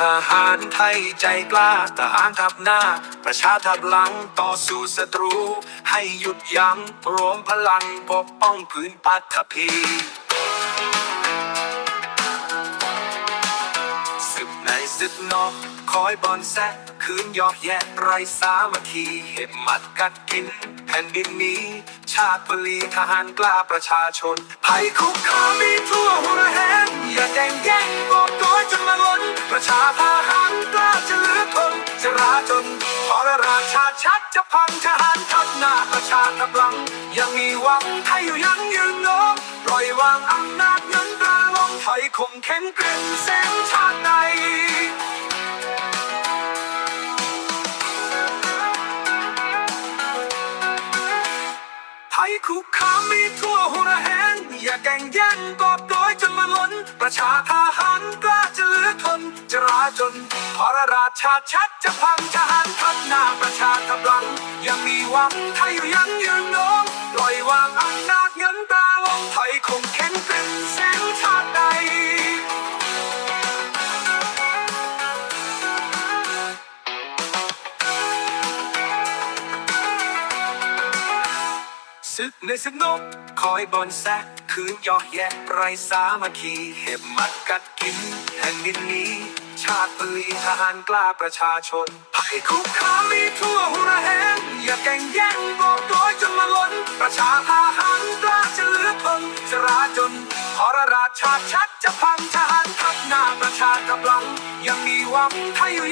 ทหารไทยใจกล้าทหารทับหน้า ประชาทับหลังต่อสู้ศัตรู ให้หยุดยั้งรวมพลังปกป้องพื้นปัตภีศึกในศึกนอกคอยบอนแซะคืนยอกแยะไรสามัคคีเห็บมัดกัดกิน แผ่นดินนี้ ชาติปลีทหารกล้าประชาชนภัยคุกคาม ชาชัดจะพังทหารทับหน้าประชาทับลัง ยังมีหวังให้อยู่ยังยืนโน้มปล่อยวางอำนาจเงินตราลงถอยคงแข็งเกร่งเส้นชาติในไทยคุกคามมีทั่วหัวแหงอย่าแก่งแย่งกอบโดยจนมาล้น ประชาทหารกล้าจะเหลือทนจะราจนพรราชาชัดจะพังท ศึกในสนกคอยบอนแซกคืนยอแยะไรสามัคคีเห็บมัดกัดกินแห่งดินนี้ ชาติปลีทหารกล้าประชาชนภัยคุกคามมีทั่วหัวระแหงอย่าแก่งแย่งบอกโดยจนมาล้นประชาทหา ชัดจะพังทหารทัพหน้าประชากำลัง ยังมีหวังถ้าอยู่